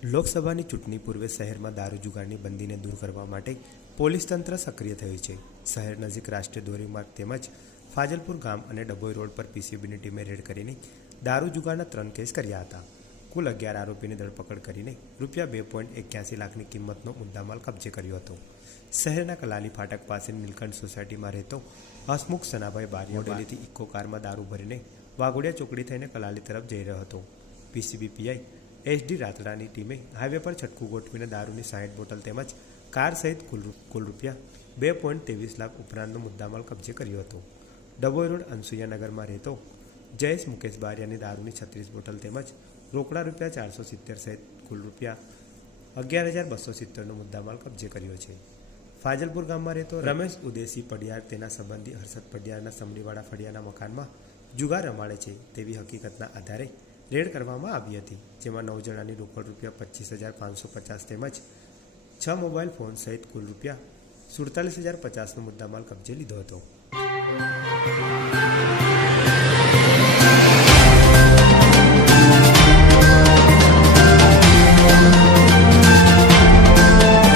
લોકસભાની ચૂંટણી પૂર્વે શહેરમાં દારૂ જુગારની બંદીને દૂર કરવા માટે પોલીસ તંત્ર સક્રિય થયું છે. શહેર નજીક રાષ્ટ્રીય ધોરીમાર્ગ તેમજ ફાજલપુર ગામ અને ડભોઈ રોડ પર પીસીબીની ટીમે રેડ કરીને દારૂ જુગારના ત્રણ કેસ કર્યા હતા. કુલ અગિયાર આરોપીની ધરપકડ કરીને રૂપિયા બે પોઈન્ટ એક્યાસી લાખની કિંમતનો મુદ્દામાલ કબજે કર્યો હતો. શહેરના કલાલી ફાટક પાસે નીલકંઠ સોસાયટીમાં રહેતો હસમુખ સનાભાઈ બારિયા મોડેલીથી ઇકો કારમાં દારૂ ભરીને વાઘોડિયા ચોકડી થઈને કલાલી તરફ જઈ રહ્યો હતો. પીસીબી પીઆઈ એસડી રાતડાની ટીમે હાઈવે પર છટકું ગોઠવીને દારૂની સાઠ બોટલ તેમજ કાર સહિત કુલ કુલ રૂપિયા બે પોઈન્ટ ત્રેવીસ લાખ ઉપરાંતનો મુદ્દામાલ કબજે કર્યો હતો. ડભોઈ રોડ અનસુયાનગરમાં રહેતો જયેશ મુકેશ બારિયાની દારૂની છત્રીસ બોટલ તેમજ રોકડા રૂપિયા ચારસો સિત્તેર સહિત કુલ રૂપિયા અગિયાર હજાર બસો સિત્તેરનો મુદ્દામાલ કબજે કર્યો છે. ફાજલપુર ગામમાં રહેતો રમેશ ઉદેસી પડિયાર તેના સંબંધી હર્ષદ પડિયારના સમડીવાળા ફળિયાના મકાનમાં જુગાર રમાડે છે તેવી હકીકતના આધારે રેડ કરવામાં આવી હતી, જેમાં નવ જણાની રોકડ રૂપિયા પચીસ હજાર પાંચસો પચાસ તેમજ છ મોબાઈલ ફોન સહિત કુલ રૂપિયા સુડતાલીસ હજાર પચાસનો મુદ્દામાલ કબજે લીધો હતો.